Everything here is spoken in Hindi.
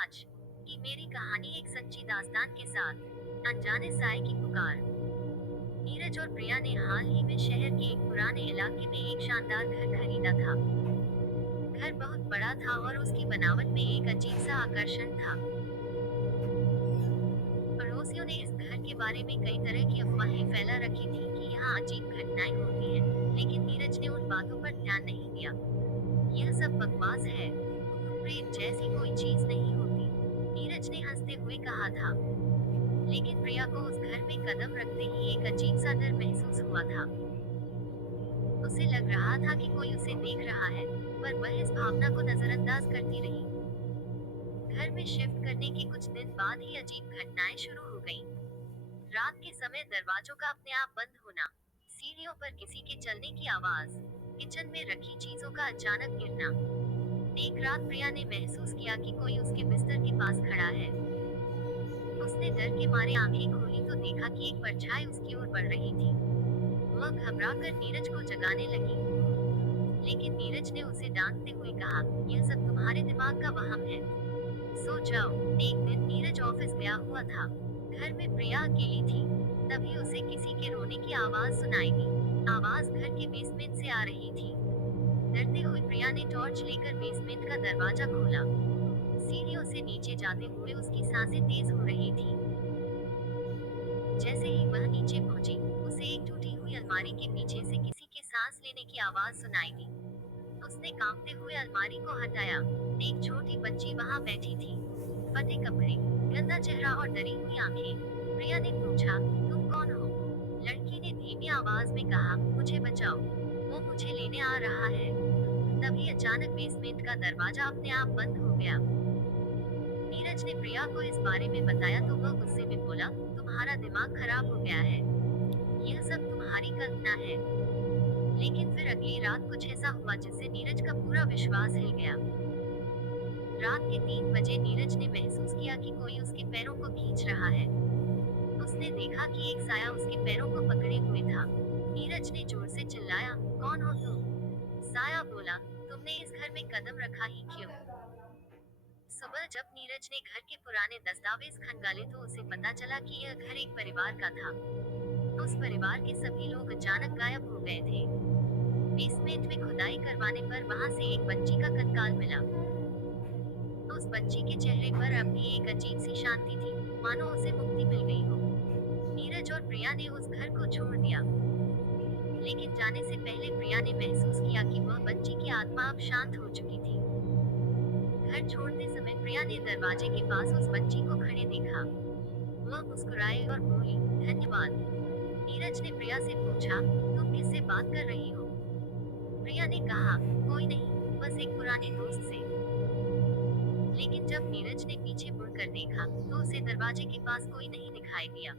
आज की मेरी कहानी एक सच्ची दास्तान के साथ। अनजाने साय की पुकार। नीरज और प्रिया ने हाल ही में शहर के एक पुराने इलाके में एक शानदार घर खरीदा था। घर बहुत बड़ा था और उसकी बनावट में एक अजीब सा आकर्षण था। पड़ोसियों ने इस घर के बारे में कई तरह की अफवाहें फैला रखी थी कि यहाँ अजीब घटनाएं होती हैं, लेकिन नीरज ने उन बातों पर ध्यान नहीं दिया। यह सब बकवास है, भूत प्रेत जैसी कोई चीज नहीं होती, नीरज ने हंसते हुए कहा था। लेकिन प्रिया को उस घर में कदम रखते ही एक अजीब सा डर महसूस हुआ था। उसे लग रहा था कि कोई उसे देख रहा है, पर वह इस भावना को नजरअंदाज करती रही। घर में शिफ्ट करने के कुछ दिन बाद ही अजीब घटनाएं शुरू हो गईं। रात के समय दरवाजों का अपने आप बंद होना, सीढ़ियों पर किसी के चलने की आवाज, किचन में रखी चीजों का अचानक गिरना। एक रात प्रिया ने महसूस किया कि कोई उसके बिस्तर के पास खड़ा है। उसने डर के मारे आंखें खोली तो देखा कि एक परछाई उसकी ओर बढ़ रही थी। वह घबराकर नीरज को जगाने लगी, लेकिन नीरज ने उसे डांटते हुए कहा, यह सब तुम्हारे दिमाग का वहम है, सो जाओ। एक दिन नीरज ऑफिस गया हुआ था। घर में प्रिया अकेली थी। तभी उसे किसी के रोने की आवाज सुनाई दी। आवाज घर के बेसमेंट से आ रही थी। डरते हुए प्रिया ने टॉर्च लेकर बेसमेंट का दरवाजा खोला। सीढ़ियों से नीचे जाते हुए उसकी सांसें तेज हो रही थी। जैसे ही वह नीचे पहुंची, उसे एक टूटी हुई अलमारी के पीछे से किसी के सांस लेने की आवाज सुनाई दी। उसने कांपते हुए अलमारी को हटाया। एक छोटी बच्ची वहां बैठी थी। फटे कपड़े, गंदा चेहरा और डरी हुई आंखें। प्रिया ने पूछा, तुम कौन हो? लड़की ने धीमी आवाज में कहा, मुझे बचाओ, वो मुझे लेने आ रहा है। तभी अचानक बेसमेंट का दरवाजा अपने आप बंद हो गया। नीरज ने प्रिया को इस बारे में बताया तो वह गुस्से में बोला, तुम्हारा दिमाग खराब हो गया है, यह सब तुम्हारी कल्पना है। लेकिन फिर अगली रात कुछ ऐसा हुआ जिससे नीरज का पूरा विश्वास हिल गया। रात के 3 बजे नीरज ने महसूस किया कि कोई उसके पैरों को खींच रहा है। उसने देखा कि एक साया उसके पैरों को पकड़े हुए था। नीरज ने जोर से चिल्लाया, कौन हो तुम? साया बोला, तुमने इस घर में कदम रखा ही क्यों? सुबह जब नीरज ने घर के पुराने दस्तावेज खंगाले तो उसे पता चला कि यह घर एक परिवार का था। उस परिवार के सभी लोग अचानक गायब हो गए थे। बेसमेंट में खुदाई करवाने पर वहां से एक बच्ची का कंकाल मिला। उस बच्ची के चेहरे पर अब भी एक अजीब सी शांति थी, मानो उसे मुक्ति मिल गई हो। नीरज और प्रिया ने उस घर को छोड़ दिया, लेकिन जाने से पहले प्रिया ने महसूस किया कि वह बच्ची की आत्मा अब शांत हो चुकी थी। घर छोड़ते समय प्रिया ने दरवाजे के पास उस बच्ची को खड़े देखा। वह मुस्कुराई और बोली, धन्यवाद। नीरज ने प्रिया से पूछा, तुम किससे बात कर रही हो? प्रिया ने कहा, कोई नहीं, बस एक पुराने दोस्त से। लेकिन जब नीरज ने पीछे मुड़कर देखा, तो उसे दरवाजे के पास कोई नहीं दिखाई दिया।